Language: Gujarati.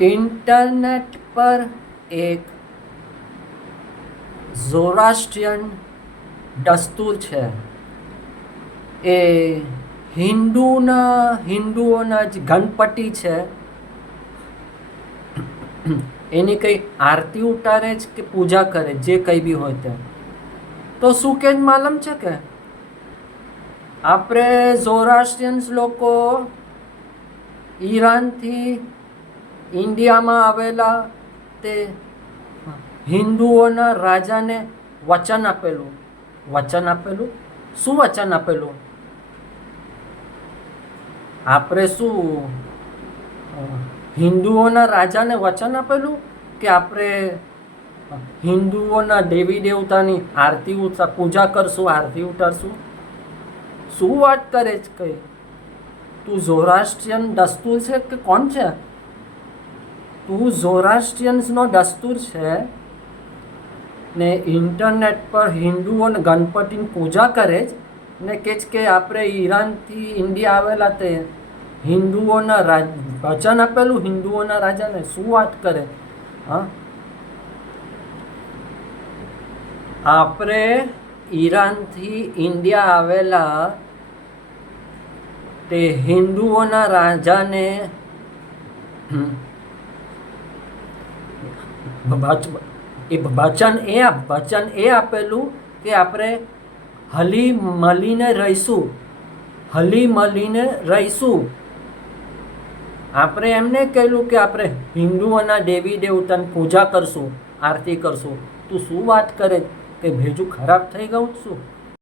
इंटरनेट पर एक ઝોરાસ્ટ્રિયન દસ્તુર છે. એ હિન્દુઓના જ ગણપતિ છે, એની કંઈ આરતી ઉતારે જ કે પૂજા કરે, જે કંઈ બી હોય તે. તો શું કે માલમ છે કે આપણે ઝોરાસ્ટ્રિયન્સ લોકો ઈરાનથી ઇન્ડિયામાં આવેલા તે હિન્દુઓના રાજાને વચન આપેલું. શું વચન આપેલું? આપણે શું હિન્દુઓના રાજાને વચન આપેલું કે આપણે હિન્દુઓના દેવી દેવતાની પૂજા કરશું, આરતી ઉતારશું? શું વાત કરે છે? કઈ તું ઝોરાસ્ટ્રિયન દસ્તુર છે કે કોણ છે? તું ઝોરાસ્ટ્રિયન્સનો દસ્તુર છે ને ઇન્ટરનેટ પર હિન્દુઓને ગણપતિની પૂજા કરે જ ને કે છે કે આપણે ઈરાનથી ઇન્ડિયા આવેલા તે હિન્દુઓના વચન આપેલું હિન્દુઓના રાજાને. શું વાત કરે? હા, આપણે ઈરાનથી ઇન્ડિયા આવેલા તે હિન્દુઓના રાજાને વચન એ આપેલું કે આપણે હળી મળીને રહીશું. આપણે એમને કહેલું કે આપણે હિન્દુઓના દેવી દેવતાની પૂજા કરશું, આરતી કરશું. તું શું વાત કરે કે ભેજું ખરાબ થઈ ગયું શું?